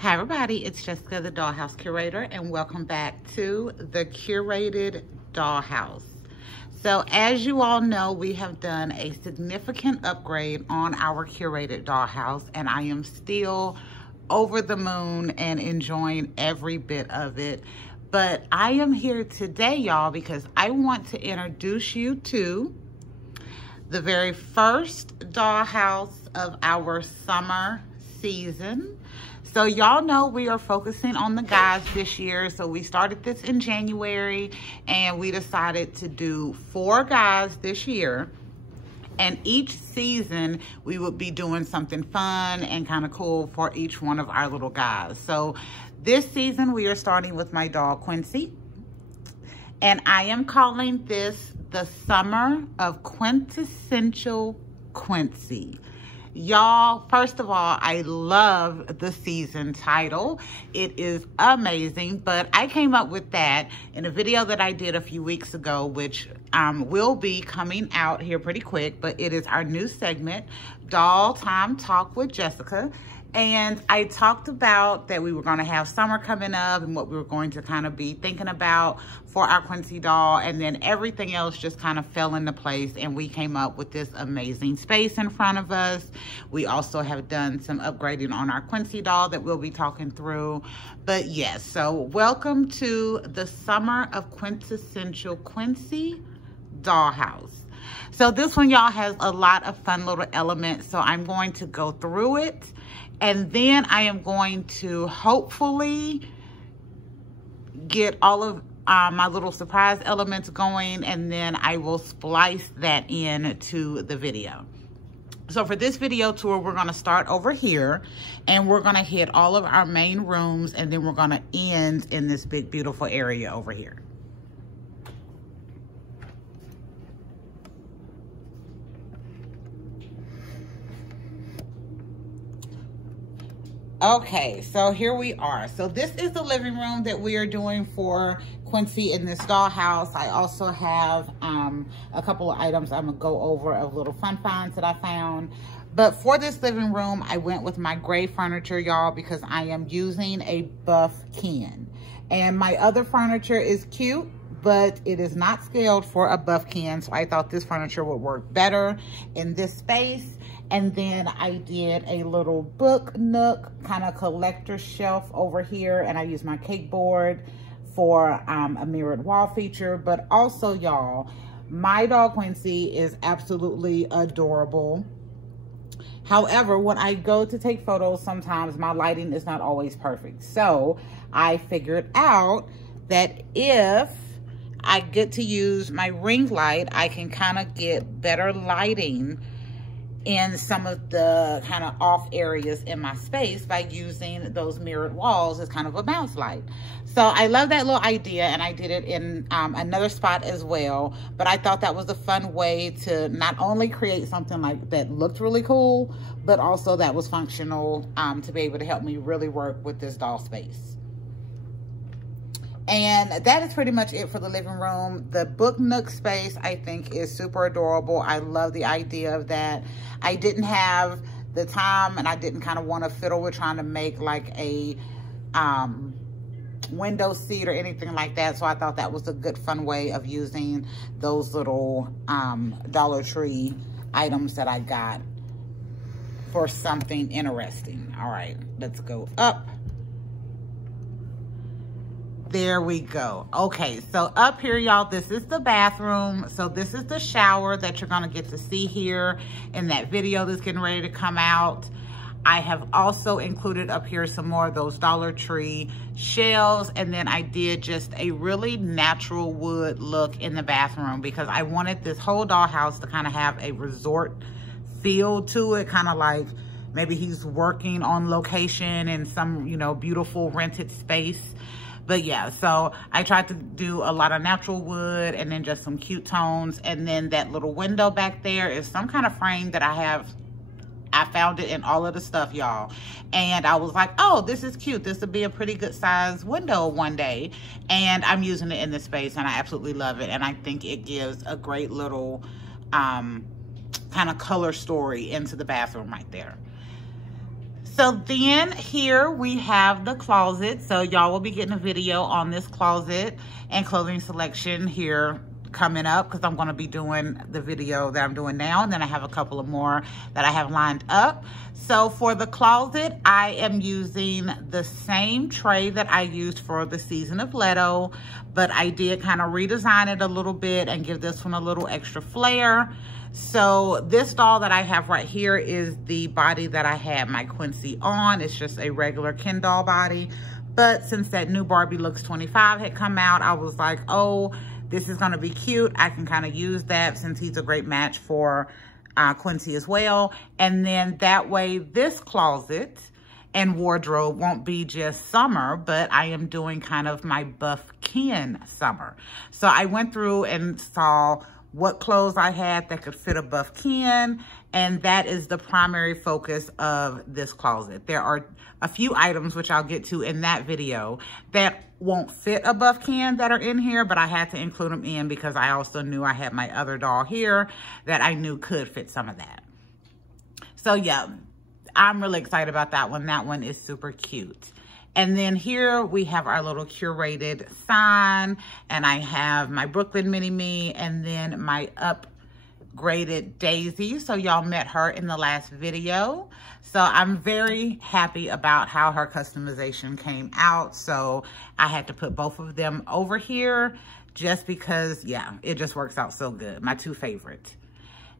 Hi everybody, it's Jessica, the Dollhouse curator, and welcome back to the curated Dollhouse. So as you all know, we have done a significant upgrade on our curated Dollhouse, and I am still over the moon and enjoying every bit of it. But I am here today, y'all, because I want to introduce you to the very first Dollhouse of our summer season. So y'all know we are focusing on the guys this year. So we started this in January and we decided to do 4 guys this year. And each season we would be doing something fun and kind of cool for each one of our little guys. So this season we are starting with my dog Quincy. And I am calling this the Summer of Quintessential Quincy. Y'all, first of all, I love the season title. It is amazing, but I came up with that in a video that I did a few weeks ago, which will be coming out here pretty quick, but it is our new segment, Doll Time Talk with Jessica. And I talked about that we were going to have summer coming up and what we were going to kind of be thinking about for our Quincy doll. And then everything else just kind of fell into place and we came up with this amazing space in front of us. We also have done some upgrading on our Quincy doll that we'll be talking through. But yes, so welcome to the Summer of Quintessential Quincy Dollhouse. So this one, y'all, has a lot of fun little elements. So I'm going to go through it. And then I am going to hopefully get all of my little surprise elements going, and then I will splice that in to the video. So for this video tour, we're gonna start over here and we're gonna hit all of our main rooms, and then we're gonna end in this big, beautiful area over here. Okay, so here we are. So this is the living room that we are doing for Quincy in this dollhouse. I also have a couple of items I'm gonna go over of little fun finds that I found. But for this living room, I went with my gray furniture, y'all, because I am using a buff Ken. And my other furniture is cute, but it is not scaled for a buff Ken. So I thought this furniture would work better in this space. And then I did a little book nook, kind of collector shelf over here. And I used my cake board for a mirrored wall feature. But also, y'all, my dog Quincy is absolutely adorable. However, when I go to take photos, sometimes my lighting is not always perfect. So I figured out that if I get to use my ring light, I can kind of get better lighting in some of the kind of off areas in my space by using those mirrored walls as kind of a bounce light. So I love that little idea, and I did it in another spot as well. But I thought that was a fun way to not only create something like that looked really cool, but also that was functional to be able to help me really work with this doll space. And that is pretty much it for the living room. The book nook space, I think, is super adorable. I love the idea of that. I didn't have the time, and I didn't kind of want to fiddle with trying to make like a window seat or anything like that. So I thought that was a good, fun way of using those little Dollar Tree items that I got for something interesting. All right, let's go up. There we go. Okay, so up here, y'all, this is the bathroom. So this is the shower that you're gonna get to see here in that video that's getting ready to come out. I have also included up here some more of those Dollar Tree shelves, and then I did just a really natural wood look in the bathroom because I wanted this whole dollhouse to kind of have a resort feel to it, kind of like maybe he's working on location in some, you know, beautiful rented space. But yeah, so I tried to do a lot of natural wood and then just some cute tones. And then that little window back there is some kind of frame that I found it in all of the stuff, y'all. And I was like, oh, this is cute. This would be a pretty good size window one day. And I'm using it in this space and I absolutely love it. And I think it gives a great little kind of color story into the bathroom right there. So then here we have the closet. So y'all will be getting a video on this closet and clothing selection here coming up, because I'm going to be doing the video that I'm doing now, and then I have a couple of more that I have lined up. So for the closet, I am using the same tray that I used for the season of Leto, but I did kind of redesign it a little bit and give this one a little extra flair. So this doll that I have right here is the body that I had my Quincy on. It's just a regular Ken doll body, but since that new Barbie Looks 25 had come out, I was like, oh, this is going to be cute. I can kind of use that since he's a great match for Quincy as well. And then that way this closet and wardrobe won't be just summer, but I am doing kind of my buff Ken summer. So I went through and saw what clothes I had that could fit a buff Ken, and that is the primary focus of this closet. There are a few items, which I'll get to in that video, that won't fit a buff Ken that are in here, but I had to include them in because I also knew I had my other doll here that I knew could fit some of that. So yeah, I'm really excited about that one. That one is super cute. And then here we have our little curated sign, and I have my Brooklyn mini-me and then my upgraded Daisy. So y'all met her in the last video. So I'm very happy about how her customization came out. So I had to put both of them over here just because, yeah, it just works out so good. My two favorites.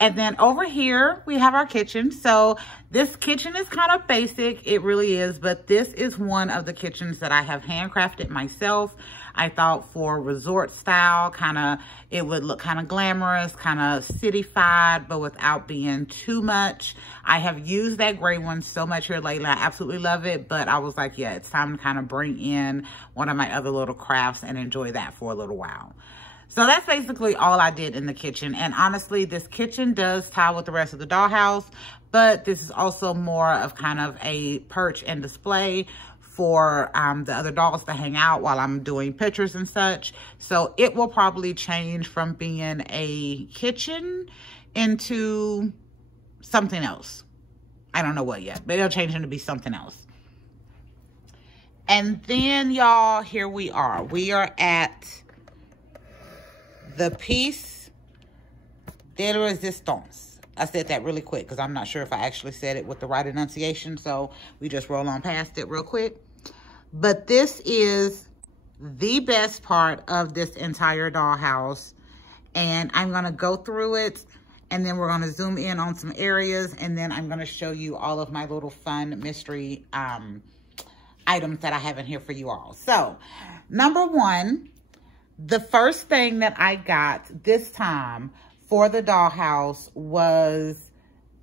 And then over here, we have our kitchen. So this kitchen is kind of basic. It really is. But this is one of the kitchens that I have handcrafted myself. I thought for resort style, it would look kind of glamorous, kind of city-fied, but without being too much. I have used that gray one so much here lately. I absolutely love it. But I was like, yeah, it's time to kind of bring in one of my other little crafts and enjoy that for a little while. So that's basically all I did in the kitchen. And honestly, this kitchen does tie with the rest of the dollhouse, but this is also more of kind of a perch and display for the other dolls to hang out while I'm doing pictures and such. So it will probably change from being a kitchen into something else. I don't know what yet, but it'll change into be something else. And then y'all, here we are. We are at the piece de resistance. I said that really quick because I'm not sure if I actually said it with the right enunciation, so we just roll on past it real quick. But this is the best part of this entire dollhouse, and I'm going to go through it, and then we're going to zoom in on some areas, and then I'm going to show you all of my little fun mystery items that I have in here for you all. So, number one, the first thing that I got this time for the dollhouse was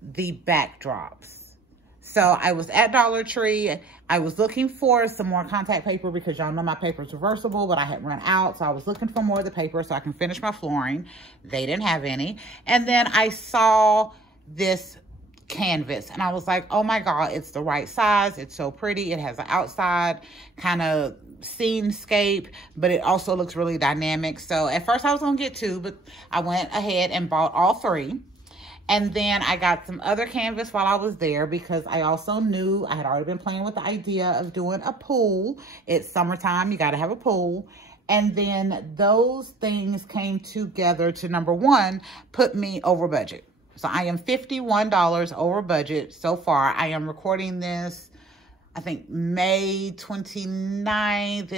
the backdrops. So I was at Dollar Tree. I was looking for some more contact paper because y'all know my paper is reversible, but I had run out. So I was looking for more of the paper so I can finish my flooring. They didn't have any. And then I saw this canvas and I was like, oh my God, it's the right size. It's so pretty. It has an outside kind of scenescape, but it also looks really dynamic. So at first I was gonna get two, but I went ahead and bought all three. And then I got some other canvas while I was there because I also knew I had already been playing with the idea of doing a pool. It's summertime, you gotta have a pool. And then those things came together to, number one, put me over budget. So I am $51 over budget so far. I am recording this, I think May 29th.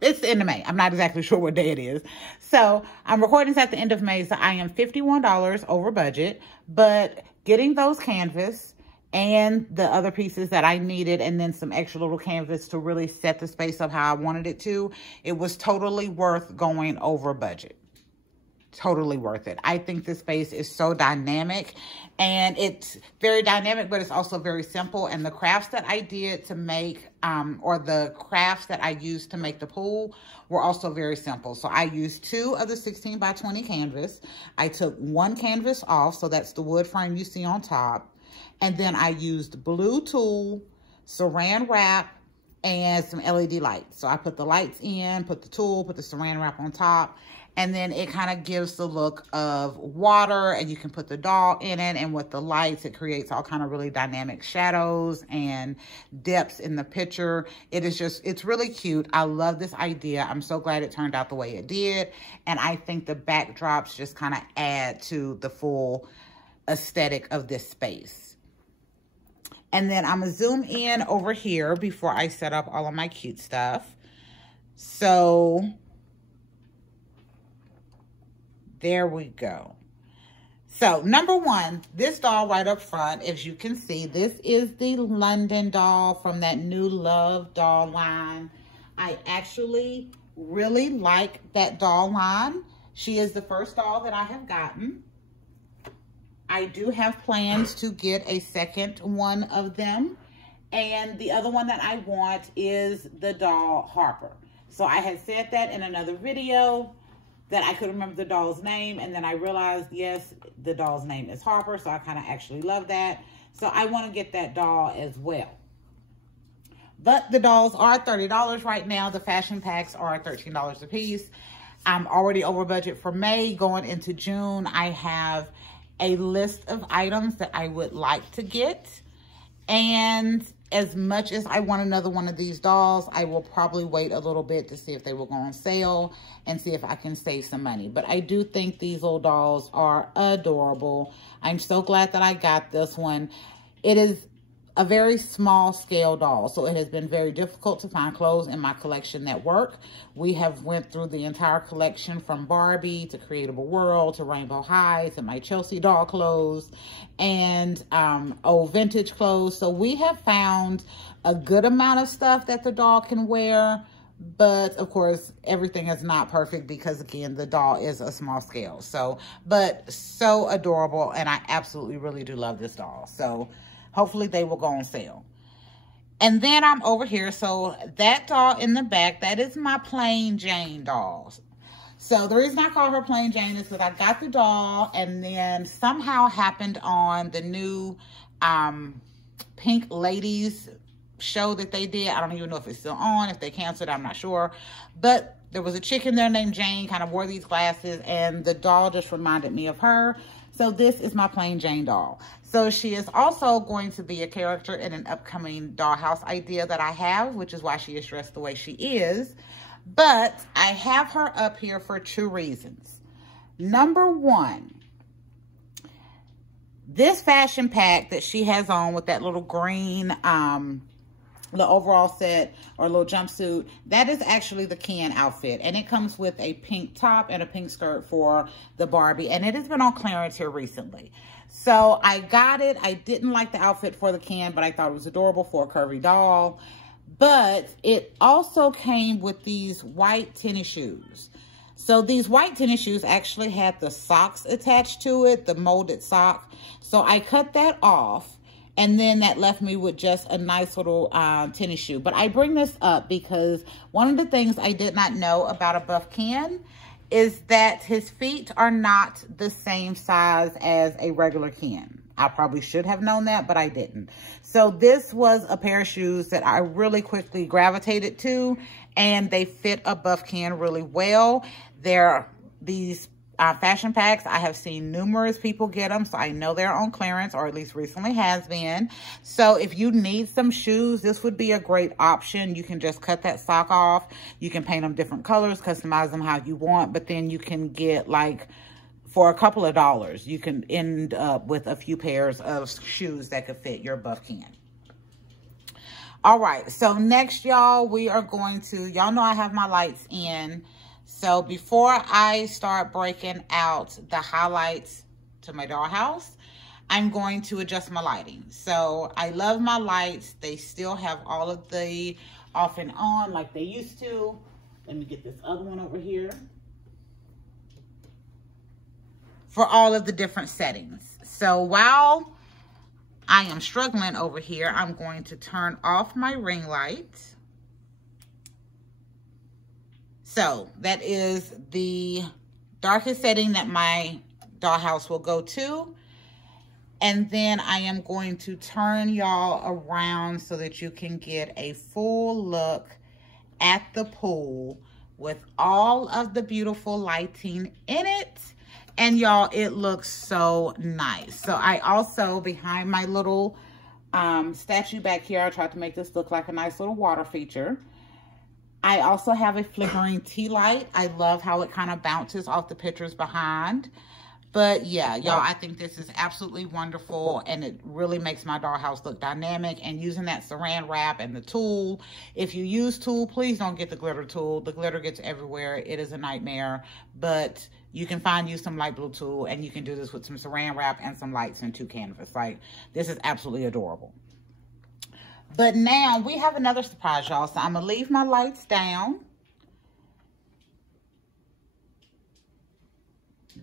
It's the end of May. I'm not exactly sure what day it is. So I'm recording this at the end of May. So I am $51 over budget, but getting those canvas and the other pieces that I needed and then some extra little canvas to really set the space up how I wanted it to, it was totally worth going over budget. Totally worth it. I think this space is so dynamic, and it's very dynamic, but it's also very simple. And the crafts that I did to make, or the crafts that I used to make the pool were also very simple. So I used 2 of the 16 by 20 canvas. I took 1 canvas off, so that's the wood frame you see on top. And then I used blue tulle, saran wrap, and some LED lights. So I put the lights in, put the tulle, put the saran wrap on top. And then it kind of gives the look of water, and you can put the doll in it, and with the lights, it creates all kind of really dynamic shadows and depths in the picture. It's really cute. I love this idea. I'm so glad it turned out the way it did. And I think the backdrops just kind of add to the full aesthetic of this space. And then I'm gonna zoom in over here before I set up all of my cute stuff. So there we go. So number one, this doll right up front, as you can see, this is the London doll from that new Love doll line. I actually really like that doll line. She is the first doll that I have gotten. I do have plans to get a second one of them. And the other one that I want is the doll Harper. So I had said that in another video, that I couldn't remember the doll's name, and then I realized, yes, the doll's name is Harper, so I kind of actually love that. So I want to get that doll as well. But the dolls are $30 right now. The fashion packs are $13 a piece. I'm already over budget for May. Going into June, I have a list of items that I would like to get. And as much as I want another one of these dolls, I will probably wait a little bit to see if they will go on sale and see if I can save some money. But I do think these little dolls are adorable. I'm so glad that I got this one. It is a very small scale doll, so it has been very difficult to find clothes in my collection that work. We have went through the entire collection from Barbie to Creatable World to Rainbow High to my Chelsea doll clothes and old vintage clothes. So we have found a good amount of stuff that the doll can wear, but of course everything is not perfect because again, the doll is a small scale. So, but so adorable, and I absolutely really do love this doll. So hopefully they will go on sale. And then I'm over here. So that doll in the back, that is my Plain Jane doll. So the reason I call her Plain Jane is because I got the doll and then somehow happened on the new Pink Ladies show that they did. I don't even know if it's still on, if they canceled, I'm not sure. But there was a chick in there named Jane, kind of wore these glasses, and the doll just reminded me of her. So this is my Plain Jane doll. So she is also going to be a character in an upcoming Dollhouse idea that I have, which is why she is dressed the way she is. But I have her up here for two reasons. Number one, this fashion pack that she has on with that little green the overall set or little jumpsuit, that is actually the Ken outfit, and it comes with a pink top and a pink skirt for the Barbie, and it has been on clearance here recently. So I got it. I didn't like the outfit for the Ken, but I thought it was adorable for a curvy doll. But it also came with these white tennis shoes. So these white tennis shoes actually had the socks attached to it, the molded sock. So I cut that off. And then that left me with just a nice little tennis shoe. But I bring this up because one of the things I did not know about a buff Ken is that his feet are not the same size as a regular Ken. I probably should have known that, but I didn't. So this was a pair of shoes that I really quickly gravitated to, and they fit a buff Ken really well. They're these fashion packs. I have seen numerous people get them, so I know they're on clearance, or at least recently has been. So if you need some shoes, this would be a great option. You can just cut that sock off. You can paint them different colors, customize them how you want, but then you can get, like, for a couple of dollars, you can end up with a few pairs of shoes that could fit your buff Ken. All right, so next, y'all, we are going to, y'all know I have my lights in. So before I start breaking out the highlights to my dollhouse, I'm going to adjust my lighting. So I love my lights. They still have all of the off and on like they used to. Let me get this other one over here. For all of the different settings. So while I am struggling over here, I'm going to turn off my ring light. So that is the darkest setting that my dollhouse will go to. And then I am going to turn y'all around so that you can get a full look at the pool with all of the beautiful lighting in it. And y'all, it looks so nice. So I also, behind my little statue back here, I tried to make this look like a nice little water feature. I also have a flickering tea light. I love how it kind of bounces off the pictures behind. But yeah, y'all, I think this is absolutely wonderful, and it really makes my dollhouse look dynamic. And using that saran wrap and the tool, if you use tool, please don't get the glitter tool. The glitter gets everywhere. It is a nightmare, but you can find you some light blue tool, and you can do this with some saran wrap and some lights and 2 canvas. Like, this is absolutely adorable. But now we have another surprise, y'all. So I'm gonna leave my lights down.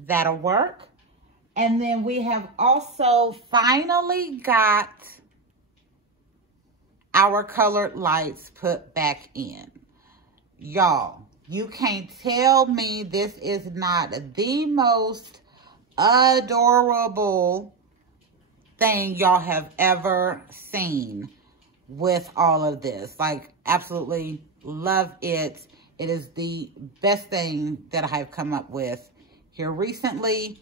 That'll work. And then we have also finally got our colored lights put back in. Y'all, you can't tell me this is not the most adorable thing y'all have ever seen with all of this. Like, absolutely love it. It is the best thing that I've come up with here recently,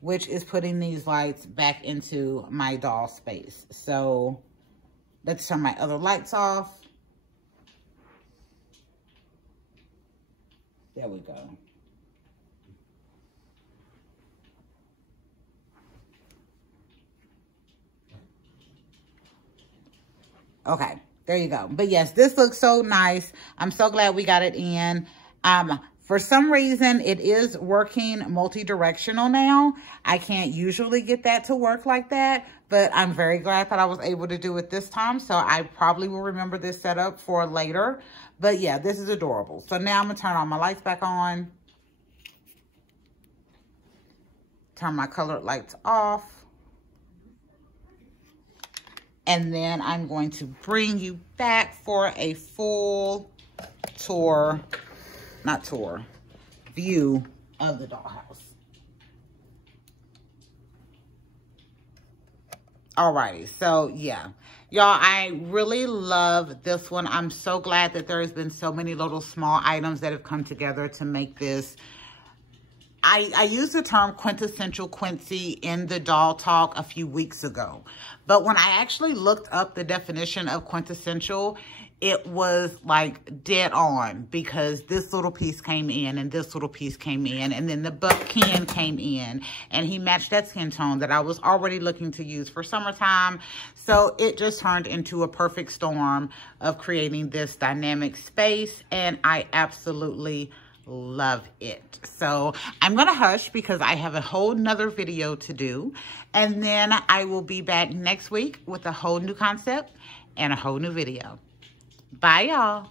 which is putting these lights back into my doll space. So let's turn my other lights off. There we go. Okay, there you go. But yes, this looks so nice. I'm so glad we got it in. For some reason, it is working multi-directional now. I can't usually get that to work like that, but I'm very glad that I was able to do it this time. So I probably will remember this setup for later. But yeah, this is adorable. So now I'm gonna turn all my lights back on. Turn my colored lights off. And then I'm going to bring you back for a full tour, not tour, view of the dollhouse. Alrighty, so yeah. Y'all, I really love this one. I'm so glad that there has been so many little small items that have come together to make this. I used the term quintessential Quincy in the doll talk a few weeks ago. But when I actually looked up the definition of quintessential, it was like dead on, because this little piece came in and this little piece came in, and then the buckkin came in, and he matched that skin tone that I was already looking to use for summertime. So it just turned into a perfect storm of creating this dynamic space, and I absolutely love it. So I'm gonna hush because I have a whole nother video to do, and then I will be back next week with a whole new concept and a whole new video. Bye, y'all.